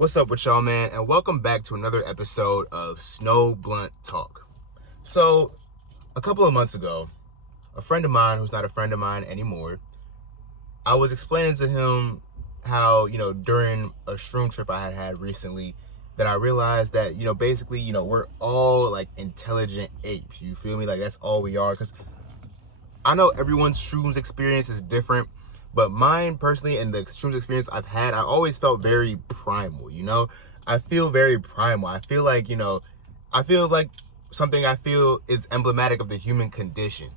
What's up with y'all, man? And welcome back to another episode of Snow Blunt Talk. So, a couple of months ago, a friend of mine who's not a friend of mine anymore, I was explaining to him how, during a shroom trip I had recently, that I realized that, basically, we're all like intelligent apes. You feel me? Like, that's all we are. Because I know everyone's shrooms experience is different, but mine personally and the shrooms experience I've had, I always felt very primal, I feel very primal. I feel like, something I feel is emblematic of the human condition.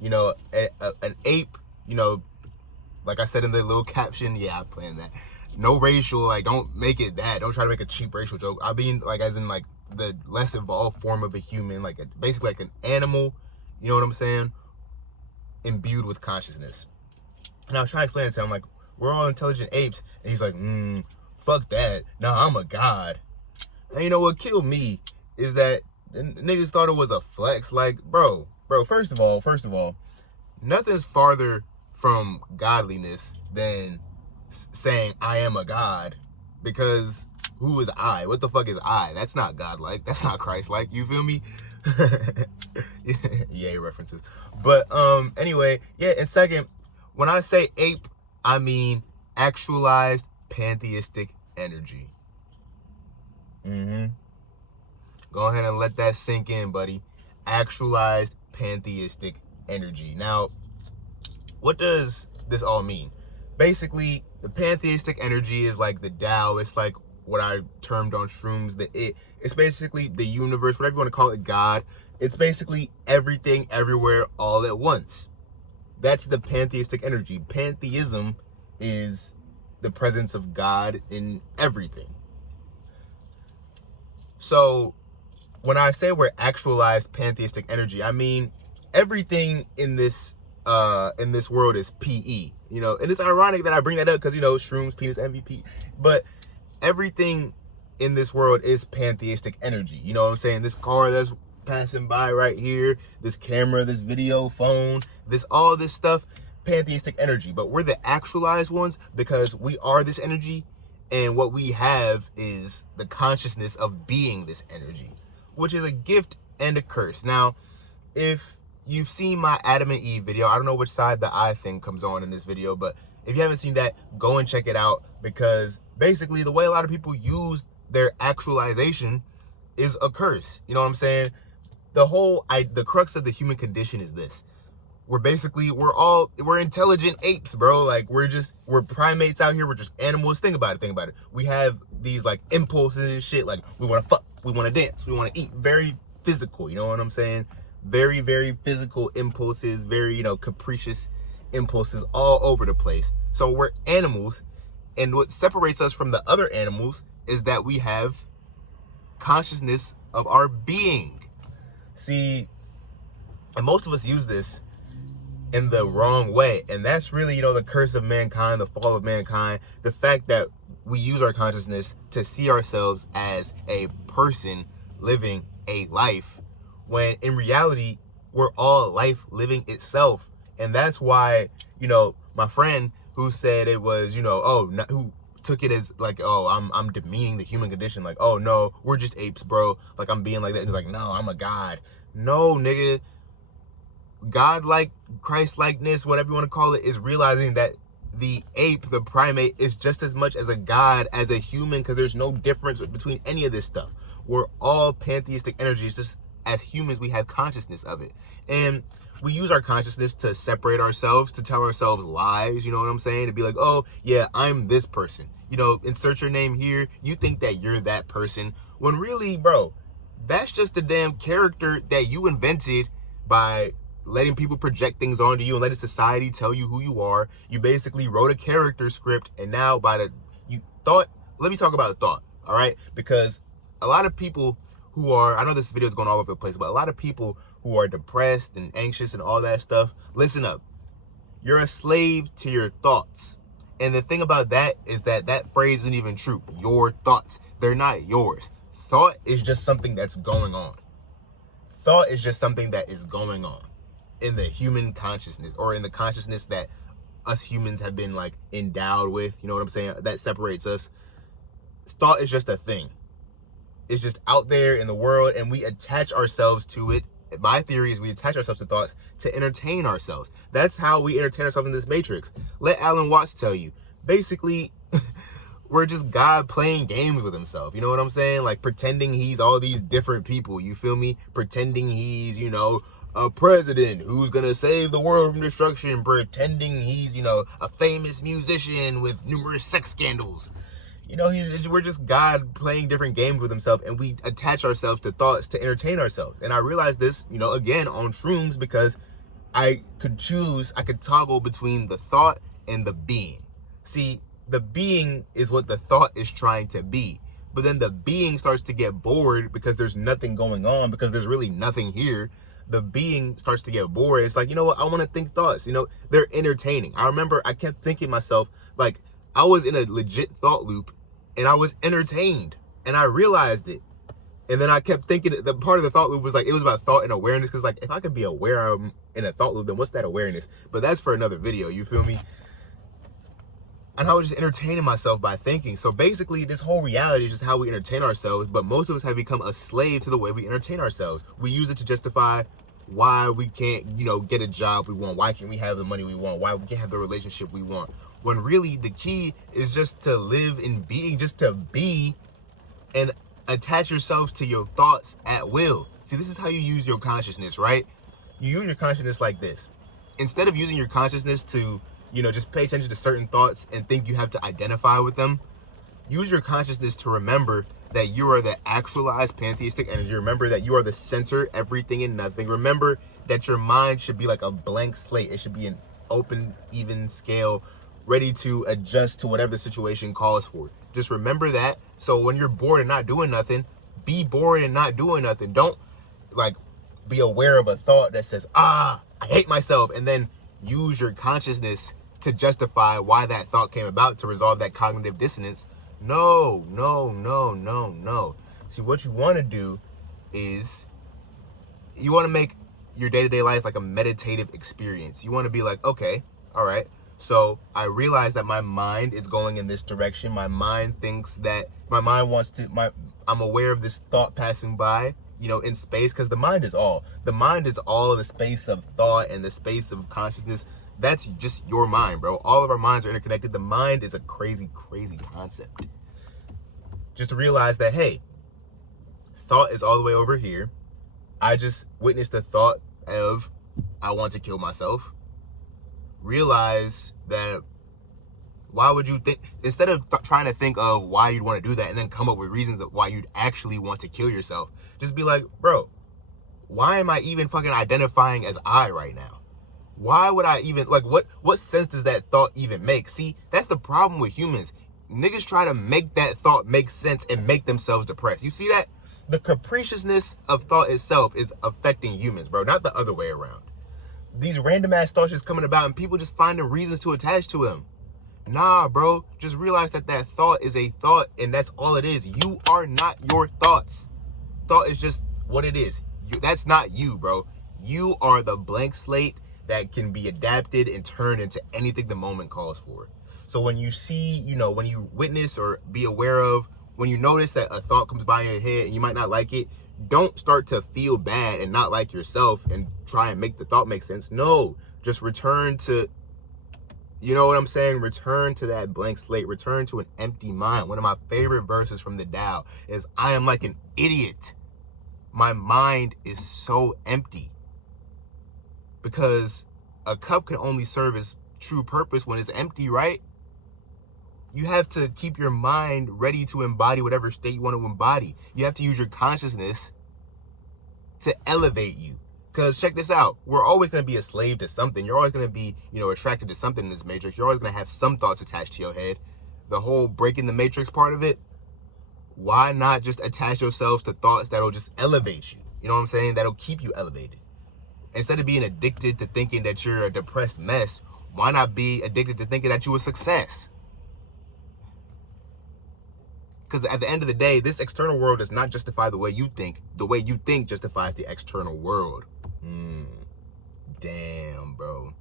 An ape, like I said in the little caption, yeah, I'm playing that. No racial, like, don't make it that. Don't try to make a cheap racial joke. I mean, like, as in, like, the less evolved form of a human, like, basically like an animal, you know what I'm saying? Imbued with consciousness. And I was trying to explain it to him, like, we're all intelligent apes. And he's like, fuck that. Nah, I'm a god. And you know what killed me is that niggas thought it was a flex. Like, bro, first of all, nothing's farther from godliness than saying I am a god. Because who is I? What the fuck is I? That's not godlike. That's not Christ-like. You feel me? Yay references. But anyway, yeah, and second, when I say ape, I mean actualized pantheistic energy. Go ahead and let that sink in, buddy. Actualized pantheistic energy. Now, what does this all mean? Basically, the pantheistic energy is like the Tao. It's like what I termed on shrooms, it's basically the universe, whatever you want to call it, God. It's basically everything, everywhere, all at once. That's the pantheistic energy. Pantheism is the presence of God in everything. So when I say we're actualized pantheistic energy, I mean everything in this world is PE. And it's ironic that I bring that up because, shrooms, penis, MVP. But everything in this world is pantheistic energy. You know what I'm saying? This car that's passing by right here, this camera, this video, phone, all this stuff, pantheistic energy. But we're the actualized ones because we are this energy, and what we have is the consciousness of being this energy, which is a gift and a curse. Now, if you've seen my Adam and Eve video, I don't know which side the eye thing comes on in this video, but if you haven't seen that, go and check it out, because basically the way a lot of people use their actualization is a curse. You know what I'm saying? The crux of the human condition is this. We're intelligent apes, bro. Like, we're primates out here. We're just animals. Think about it. We have these like impulses and shit. Like, we want to fuck, we want to dance, we want to eat. Very physical, you know what I'm saying? Very, very physical impulses, very, capricious impulses all over the place. So we're animals, and what separates us from the other animals is that we have consciousness of our being. See, and most of us use this in the wrong way, and that's really, the curse of mankind, the fall of mankind, the fact that we use our consciousness to see ourselves as a person living a life, when in reality we're all life living itself. And that's why, my friend who said it was, who took it as like, oh, I'm demeaning the human condition, like, oh no, we're just apes, bro, like I'm being like that, and he's like, no, I'm a god. No, nigga. God-like, Christ-likeness, whatever you want to call it, is realizing that the ape, the primate, is just as much as a god as a human, because there's no difference between any of this stuff. We're all pantheistic energies. Just as humans, we have consciousness of it. And we use our consciousness to separate ourselves, to tell ourselves lies, you know what I'm saying? To be like, oh, yeah, I'm this person. Insert your name here. You think that you're that person. When really, bro, that's just a damn character that you invented by letting people project things onto you and letting society tell you who you are. You basically wrote a character script, and now let me talk about the thought, all right? Because a lot of people who are, I know this video is going all over the place, but a lot of people who are depressed and anxious and all that stuff, listen up. You're a slave to your thoughts. And the thing about that is that phrase isn't even true. Your thoughts, they're not yours. Thought is just something that's going on. Thought is just something that is going on in the human consciousness, or in the consciousness that us humans have been like endowed with, you know what I'm saying, that separates us. thought is just a thing. It's just out there in the world, and we attach ourselves to it. My theory is we attach ourselves to thoughts to entertain ourselves. That's how we entertain ourselves in this matrix. Let Alan Watts tell you. Basically, we're just God playing games with himself. You know what I'm saying? Like pretending he's all these different people. You feel me? Pretending he's, a president who's gonna save the world from destruction. Pretending he's, a famous musician with numerous sex scandals. We're just God playing different games with himself, and we attach ourselves to thoughts to entertain ourselves. And I realized this, again, on shrooms, because I could toggle between the thought and the being. See, the being is what the thought is trying to be. But then the being starts to get bored because there's nothing going on, because there's really nothing here. The being starts to get bored. It's like, you know what? I want to think thoughts. They're entertaining. I remember I kept thinking myself, like, I was in a legit thought loop, and I was entertained, and I realized it. And then I kept thinking, the part of the thought loop was like, it was about thought and awareness, because like, if I can be aware I'm in a thought loop, then what's that awareness? But that's for another video, you feel me? And I was just entertaining myself by thinking. So basically, this whole reality is just how we entertain ourselves, but most of us have become a slave to the way we entertain ourselves. We use it to justify why we can't, get a job we want. Why can't we have the money we want? Why we can't have the relationship we want? When really the key is just to live in being, just to be, and attach yourselves to your thoughts at will. See, this is how you use your consciousness, right? You use your consciousness like this. Instead of using your consciousness to, just pay attention to certain thoughts and think you have to identify with them, use your consciousness to remember that you are the actualized pantheistic energy. Remember that you are the center, everything and nothing. Remember that your mind should be like a blank slate. It should be an open, even scale, ready to adjust to whatever the situation calls for. Just remember that. So when you're bored and not doing nothing, be bored and not doing nothing. Don't like be aware of a thought that says, I hate myself, and then use your consciousness to justify why that thought came about, to resolve that cognitive dissonance. No. See, what you want to do is you want to make your day-to-day life like a meditative experience. You want to be like, okay, all right, so I realize that my mind is going in this direction. My mind thinks that I'm aware of this thought passing by, in space, because the mind is all the space of thought and the space of consciousness. That's just your mind, bro. All of our minds are interconnected. The mind is a crazy, crazy concept. Just realize that, hey, thought is all the way over here. I just witnessed the thought of, I want to kill myself. Realize that, why would you think, instead of trying to think of why you'd want to do that and then come up with reasons of why you'd actually want to kill yourself, just be like, bro, why am I even fucking identifying as I right now? Why would I even, like, what sense does that thought even make? See, that's the problem with humans. Niggas try to make that thought make sense and make themselves depressed. You see that? The capriciousness of thought itself is affecting humans, bro, not the other way around. These random ass thoughts just coming about and people just finding reasons to attach to them. Nah, bro, just realize that thought is a thought, and that's all it is. You are not your thoughts. Thought is just what it is. That's not you, bro. You are the blank slate that can be adapted and turned into anything the moment calls for. So when you see, when you witness or be aware of, when you notice that a thought comes by your head and you might not like it, don't start to feel bad and not like yourself and try and make the thought make sense. No, just return to, you know what I'm saying? Return to that blank slate. Return to an empty mind. One of my favorite verses from the Tao is, I am like an idiot. My mind is so empty. Because a cup can only serve its true purpose when it's empty, right? You have to keep your mind ready to embody whatever state you want to embody. You have to use your consciousness to elevate you. Because check this out. We're always going to be a slave to something. You're always going to be, attracted to something in this matrix. You're always going to have some thoughts attached to your head. The whole breaking the matrix part of it, why not just attach yourselves to thoughts that'll just elevate you? You know what I'm saying? That'll keep you elevated. Instead of being addicted to thinking that you're a depressed mess, why not be addicted to thinking that you're a success? Because at the end of the day, this external world does not justify the way you think. The way you think justifies the external world. Damn, bro.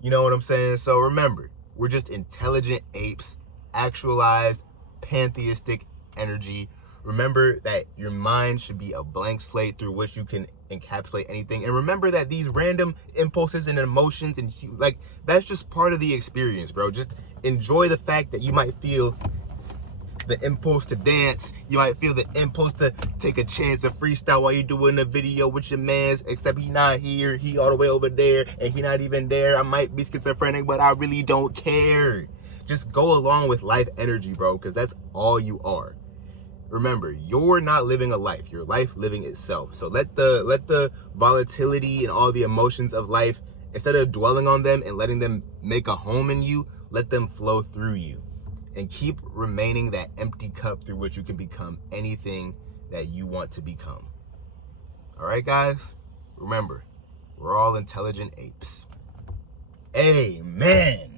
You know what I'm saying? So remember, we're just intelligent apes, actualized pantheistic energy. Remember that your mind should be a blank slate through which you can encapsulate anything. And remember that these random impulses and emotions and like, that's just part of the experience, bro. Just enjoy the fact that you might feel the impulse to dance. You might feel the impulse to take a chance of freestyle while you're doing a video with your mans, except he not here, he all the way over there, and he not even there. I might be schizophrenic, but I really don't care. Just go along with life energy, bro, because that's all you are. Remember, you're not living a life, your life living itself. So let the volatility and all the emotions of life, instead of dwelling on them and letting them make a home in you, let them flow through you. And keep remaining that empty cup through which you can become anything that you want to become. All right, guys? Remember, we're all intelligent apes. Amen.